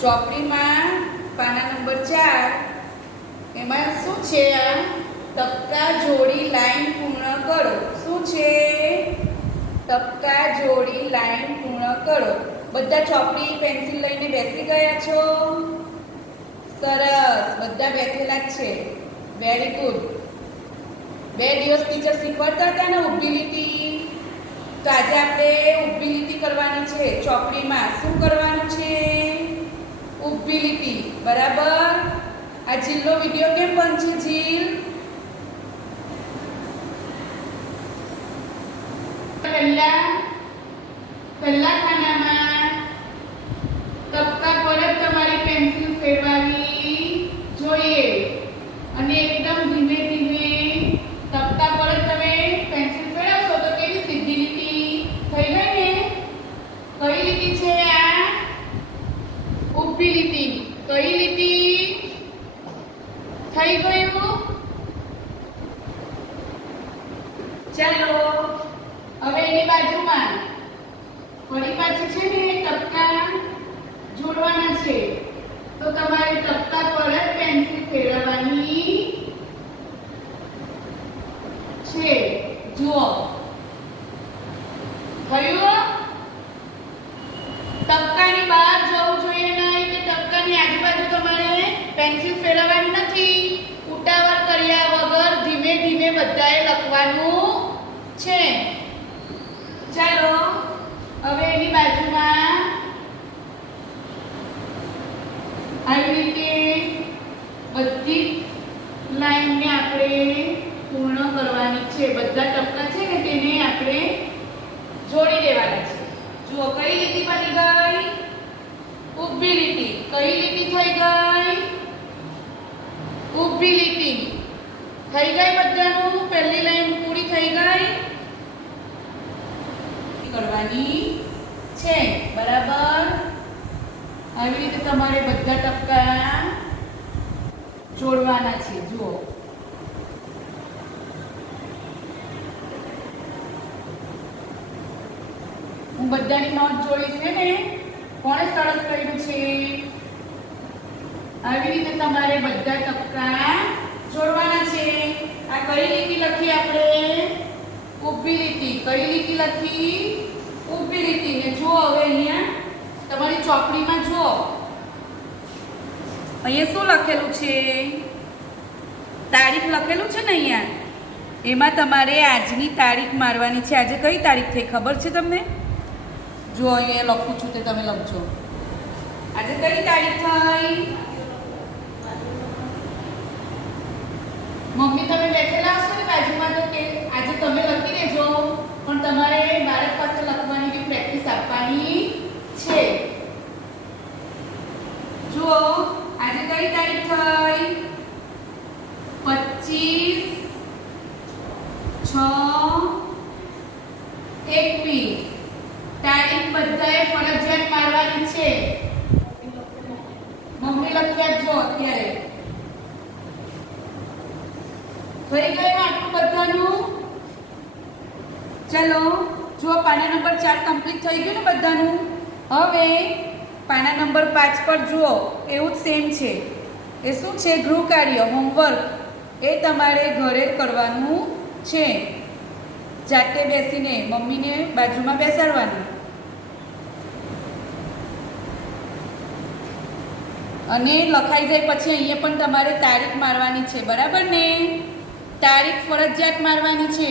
ચોપડીમાં પાના નંબર ચાર, એમાં શું છે? આ તબકા જોડી લાઈન પૂર્ણ કરો. શું છે? તબકા જોડી લાઈન પૂર્ણ કરો. બધા ચોપડી પેન્સિલ લઈને બેસી ગયા છો? સરસ. બધા બેઠેલા જ છે. વેરી ગુડ બે દિવસ ટીચર શીખવાડતા હતા ને ઊભી લીટી? તો આજે આપણે ઊભી લીટી કરવાની છે ચોપડીમાં. શું કરવાનું છે ઊભી લીટી બરાબર આ જીલનો વિડિયો કેમ બનશે જીલ પહેલા પહેલા ખાનામાં તબકા પર તમારી પેન્સિલ ફેરવાવી જોઈએ. અને એકદમ ધીમે ધીમે તપતા પર તમે પેન્સિલ ફેરવશો તો કેવી સીધી લીટી થઈ ગઈ ને? કઈ લીટી છે આ? ઊભી લીટી. કઈ લીટી? થઈ ગયું? ચાલો, હવે એની બાજુમાં ફરી પાછું છે ને તબકા જોડવાના છે. તો તમારે તબકા પર જ પેન્સિલ ફેરવવાની છે. જુઓ. થયું? તબકાની બહાર જવું જોઈએ નહીં, કે તબકાની આજુબાજુ તમારે પેન્સિલ ફેરવવાની નથી? ઉતાવળ કર્યા વગર ધીમે ધીમે બધાએ લખવાનું છે. ચાલો, હવે એની બાજુમાં આવી રીતે બધી લાઈનને આપણે પૂર્ણ કરવાની છે. બધા ટપકા છે ને તેને આપણે જોડી દેવાના છે. જુઓ, કઈ લીટી બની ગઈ? ઊભી લીટી. કઈ લીટી થઈ ગઈ? ઊભી લીટી. થઈ ગઈ બધાનું? પહેલી લાઈન પૂરી થઈ ગઈ? કરવાની છે. બરાબર? આવી રીતે તમારે બધા ટપકા જોડવાના છે. જુઓ. હું બધાની નોંધ જોડીશ છે ને? કોણે સરસ કર્યું છે? આવી રીતે તમારે બધા ટપકા જોડવાના છે. આ કઈ લીટી લખી આપણે? ઊભી લીટી. કઈ લીટી લખી? ઊભી લીટી. ને જુઓ હવે અહીંયા. તમારી ચોપડીમાં જુઓ. અહીંયા શું લખેલું છે? તારીખ લખેલું છે ને અહીંયા? એમાં તમારે આજની તારીખ મારવાની છે. આજે કઈ તારીખ થઈ ખબર છે તમને? જો અહીંયા લખું છું તે તમે લખજો. આજે કઈ તારીખ થઈ? મમ્મી, તમે બેઠેલા હશો ને બાજુમાં તો કે આજે તમે લખી દેજો. પણ તમારે બાળક પાસે લખવાની બી પ્રેક્ટિસ આપવાની છે. જુઓ, આજે કઈ તારીખ થઈ? પચીસ છ એકવીસ. તારીખ બધાએ ફરજિયાત મારવાની છે. મમ્મી લખી આપજો અત્યારે. થઈ ગયું આટલું બધાનું? ચલો જો પાના નંબર ચાર કમ્પ્લીટ થઈ ગયું ને બધાનું? હવે પાના નંબર પાંચ પર જુઓ, એવું જ સેમ છે. એ શું છે? ગૃહ કાર્ય હોમવર્ક એ તમારે ઘરે કરવાનું છે. જાતે બેસીને, મમ્મીને બાજુમાં બેસાડવાની. અને લખાઈ જાય પછી અહીંયા પણ તમારે તારીખ મારવાની છે, બરાબર ને? તારીખ ફરજિયાત મારવાની છે.